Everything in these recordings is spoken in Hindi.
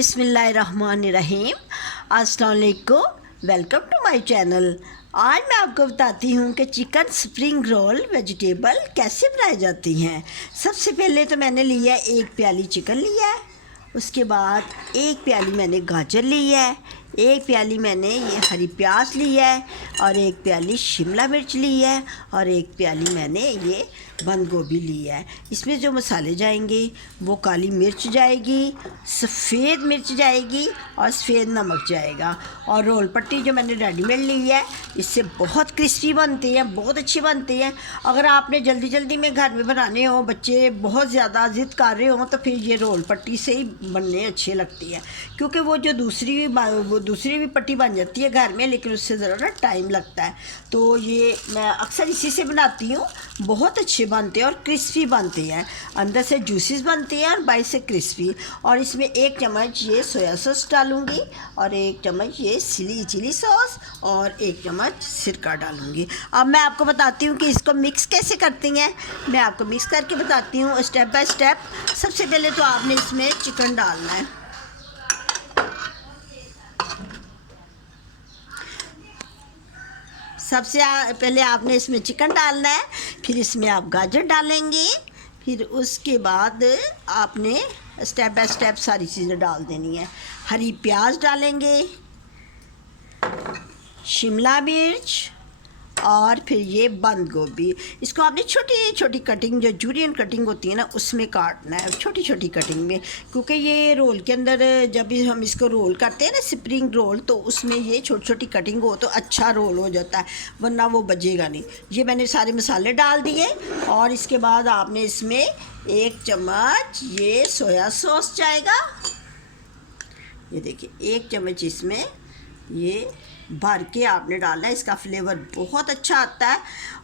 बिस्मिल्लाहिर्रहमानिर्रहीम। अस्सलाम वालेकुम। Welcome to my channel. आज मैं आपको बताती हूँ कि चिकन स्प्रिंग रोल वेजिटेबल कैसे बनाए जाती हैं। सबसे पहले तो मैंने लिया है 1 प्याली चिकन लिया है, उसके बाद 1 प्याली मैंने गाजर ली है, 1 प्याली मैंने ये हरी प्याज ली है और 1 प्याली शिमला मिर्च ली है और 1 प्याली मैंने ये बंद गोभी ली है। इसमें जो मसाले जाएंगे वो काली मिर्च जाएगी, सफ़ेद मिर्च जाएगी और सफ़ेद नमक जाएगा। और रोल पट्टी जो मैंने रेडीमेड ली है, इससे बहुत क्रिस्पी बनती हैं, बहुत अच्छी बनती हैं। अगर आपने जल्दी जल्दी में घर में बनाने हो, बच्चे बहुत ज़्यादा ज़िद कर रहे हो, तो फिर ये रोल पट्टी से ही बनने अच्छी लगती है, क्योंकि वो जो दूसरी भी पट्टी बन जाती है घर में, लेकिन उससे ज़रा ना टाइम लगता है। तो ये मैं अक्सर इसी से बनाती हूँ। बहुत अच्छे बनते हैं और क्रिस्पी बनते हैं, अंदर से जूसीस बनते हैं और बाहर से क्रिस्पी। और इसमें 1 चम्मच ये सोया सॉस डालूँगी और 1 चम्मच ये चिली सॉस और 1 चम्मच सिरका डालूँगी। अब मैं आपको बताती हूँ कि इसको मिक्स कैसे करती हैं। मैं आपको मिक्स करके बताती हूँ स्टेप बाय स्टेप। सबसे पहले तो आपने इसमें चिकन डालना है। सबसे पहले आपने इसमें चिकन डालना है, फिर इसमें आप गाजर डालेंगे, फिर उसके बाद आपने स्टेप बाय स्टेप सारी चीज़ें डाल देनी है। हरी प्याज डालेंगे, शिमला मिर्च और फिर ये बंद गोभी। इसको आपने छोटी छोटी कटिंग, जो जूलियन कटिंग होती है ना, उसमें काटना है, छोटी छोटी कटिंग में, क्योंकि ये रोल के अंदर जब भी हम इसको रोल करते हैं ना, स्प्रिंग रोल, तो उसमें ये छोटी छोटी कटिंग हो तो अच्छा रोल हो जाता है, वरना वो बजेगा नहीं। ये मैंने सारे मसाले डाल दिए और इसके बाद आपने इसमें 1 चम्मच ये सोया सॉस जाएगा। ये देखिए 1 चम्मच इसमें ये भर के आपने डालना है। इसका फ्लेवर बहुत अच्छा आता है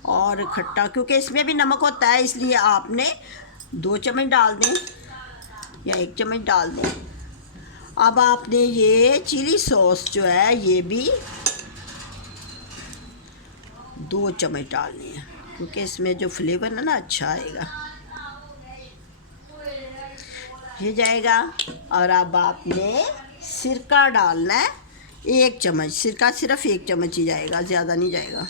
और खट्टा, क्योंकि इसमें भी नमक होता है, इसलिए आपने 2 चम्मच डाल दें या 1 चम्मच डाल दें। अब आपने ये चिली सॉस जो है ये भी 2 चम्मच डालनी है, क्योंकि इसमें जो फ्लेवर है ना अच्छा आएगा। ये जाएगा। और अब आपने सिरका डालना है 1 चम्मच। सिरका सिर्फ 1 चम्मच ही जाएगा, ज़्यादा नहीं जाएगा।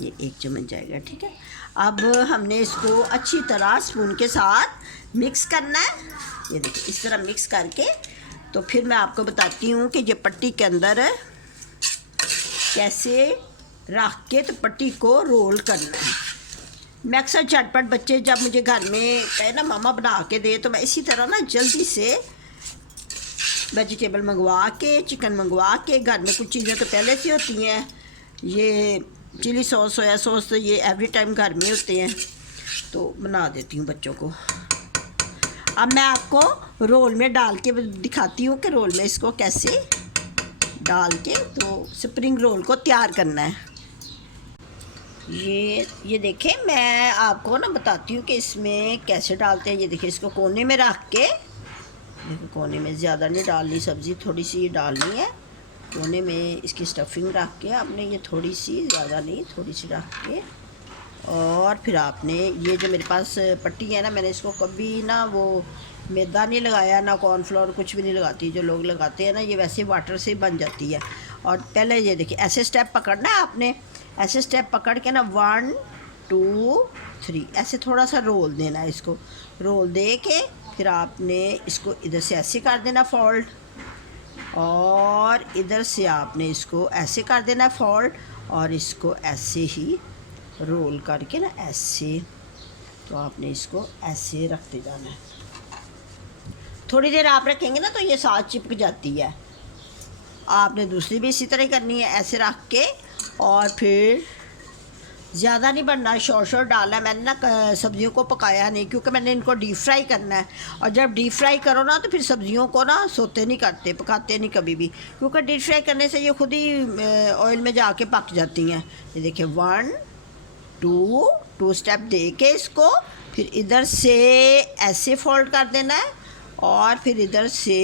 ये 1 चम्मच जाएगा, ठीक है। अब हमने इसको अच्छी तरह स्पून के साथ मिक्स करना है। ये देखिए इस तरह मिक्स करके, तो फिर मैं आपको बताती हूँ कि ये पट्टी के अंदर कैसे रख के तो पट्टी को रोल करना है। मैं अक्सर झटपट बच्चे जब मुझे घर में कहे ना मामा बना के दे, तो मैं इसी तरह ना जल्दी से वेजिटेबल मंगवा के, चिकन मंगवा के, घर में कुछ चीज़ें तो पहले से होती हैं, ये चिली सॉस, सोया सॉस, तो ये एवरी टाइम घर में होते हैं, तो बना देती हूँ बच्चों को। अब मैं आपको रोल में डाल के दिखाती हूँ कि रोल में इसको कैसे डाल के तो स्प्रिंग रोल को तैयार करना है। ये देखें, मैं आपको ना बताती हूँ कि इसमें कैसे डालते हैं। ये देखिए इसको कोने में रख के, देखो कोने में ज़्यादा नहीं डालनी सब्ज़ी, थोड़ी सी डालनी है कोने में। इसकी स्टफिंग रख के आपने ये थोड़ी सी, ज़्यादा नहीं, थोड़ी सी रख के, और फिर आपने ये जो मेरे पास पट्टी है ना, मैंने इसको कभी ना वो मैदा नहीं लगाया, ना कॉर्नफ्लोर, कुछ भी नहीं लगाती। जो लोग लगाते हैं ना, ये वैसे वाटर से बन जाती है। और पहले ये देखिए ऐसे स्टेप पकड़ना है आपने, ऐसे स्टेप पकड़ के ना 1 2 3 ऐसे थोड़ा सा रोल देना है। इसको रोल दे के फिर आपने इसको इधर से ऐसे कर देना फोल्ड, और इधर से आपने इसको ऐसे कर देना है फोल्ड, और इसको ऐसे ही रोल करके ना ऐसे, तो आपने इसको ऐसे रखते जाना है। थोड़ी देर आप रखेंगे ना तो ये साथ चिपक जाती है। आपने दूसरी भी इसी तरह करनी है, ऐसे रख के, और फिर ज़्यादा नहीं बनना, शॉर्ट डालना है। मैंने ना सब्ज़ियों को पकाया नहीं, क्योंकि मैंने इनको डीप फ्राई करना है, और जब डीप फ्राई करो ना तो फिर सब्ज़ियों को ना सोते नहीं करते, पकाते नहीं कभी भी, क्योंकि डीप फ्राई करने से ये खुद ही ऑयल में जाके पक जाती हैं। ये देखिए 1 2 स्टेप दे के इसको फिर इधर से ऐसे फोल्ड कर देना है, और फिर इधर से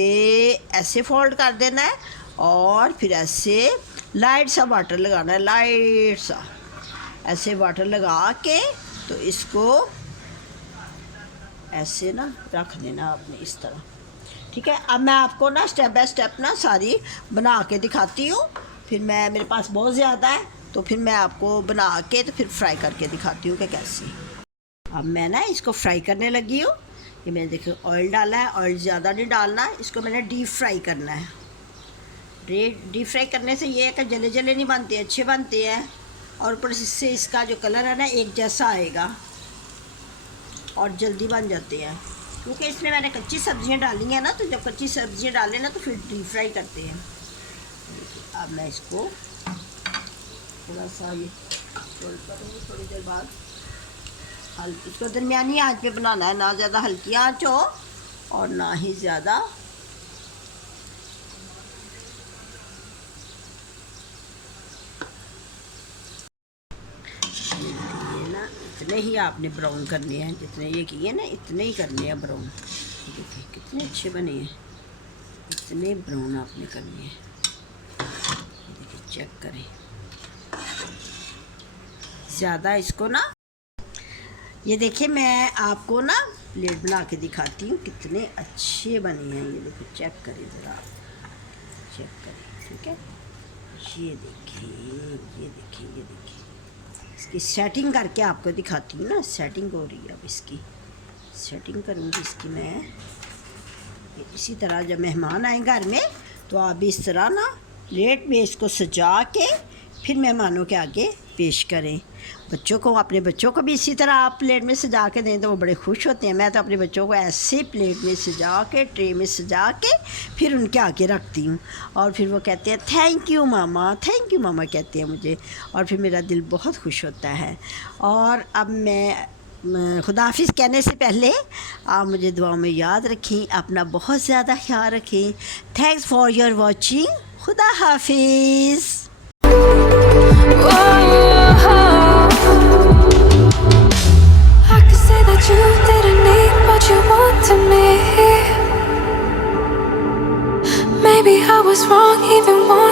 ऐसे फोल्ड कर देना है, और फिर ऐसे लाइट सा वाटर लगाना है, लाइट सा ऐसे वाटर लगा के, तो इसको ऐसे ना रख देना आपने इस तरह, ठीक है। अब मैं आपको ना स्टेप बाय स्टेप ना सारी बना के दिखाती हूँ। फिर मैं, मेरे पास बहुत ज़्यादा है तो फिर मैं आपको बना के तो फिर फ्राई करके दिखाती हूँ कि कैसे। अब मैं ना इसको फ्राई करने लगी हूँ। ये मैंने देखिए ऑयल डाला है, ऑयल ज़्यादा नहीं डालना, इसको मैंने डीप फ्राई करना है। डीप फ्राई करने से ये है कि जले जले नहीं बनते, अच्छे बनते हैं, और ऊपर से इसका जो कलर है ना एक जैसा आएगा और जल्दी बन जाते हैं। क्योंकि इसमें मैंने कच्ची सब्जियां डाली हैं ना, तो जब कच्ची सब्जियां डालें ना तो फिर डीप फ्राई करते हैं। अब मैं इसको थोड़ा सा ये रोल करूँगी, थोड़ी देर बाद इसको दरमियानी आंच पे बनाना है, ना ज़्यादा हल्की आंच हो और ना ही ज़्यादा ये ना इतने ही आपने ब्राउन करने हैं, जितने ये किए ना इतने ही करने हैं ब्राउन। देखिए कितने अच्छे बने हैं, इतने ब्राउन आपने करने हैं। देखिए चेक करें, ज़्यादा इसको ना, ये देखिए मैं आपको ना प्लेट बना के दिखाती हूँ कितने अच्छे बने हैं। ये देखिए चेक करें ज़रा, चेक करें, ठीक है। ये देखिए, ये देखिए, ये देखिए, इसकी सेटिंग करके आपको दिखाती हूँ ना। सेटिंग हो रही है, अब इसकी सेटिंग करूँगी इसकी मैं। इसी तरह जब मेहमान आए घर में तो आप भी इस तरह ना प्लेट में इसको सजा के फिर मेहमानों के आगे पेश करें। बच्चों को, अपने बच्चों को भी इसी तरह आप प्लेट में सजा के दें तो वो बड़े खुश होते हैं। मैं तो अपने बच्चों को ऐसे प्लेट में सजा के, ट्रे में सजा के फिर उनके आगे रखती हूँ, और फिर वो कहते हैं थैंक यू मामा, थैंक यू मामा कहते हैं मुझे, और फिर मेरा दिल बहुत खुश होता है। और अब मैं खुदाफिज़ कहने से पहले आप मुझे दुआओं में याद रखें, अपना बहुत ज़्यादा ख्याल रखें। Thanks for your watching. खुदा हाफिज़। You didn't need what you wanted me. Maybe I was wrong even once.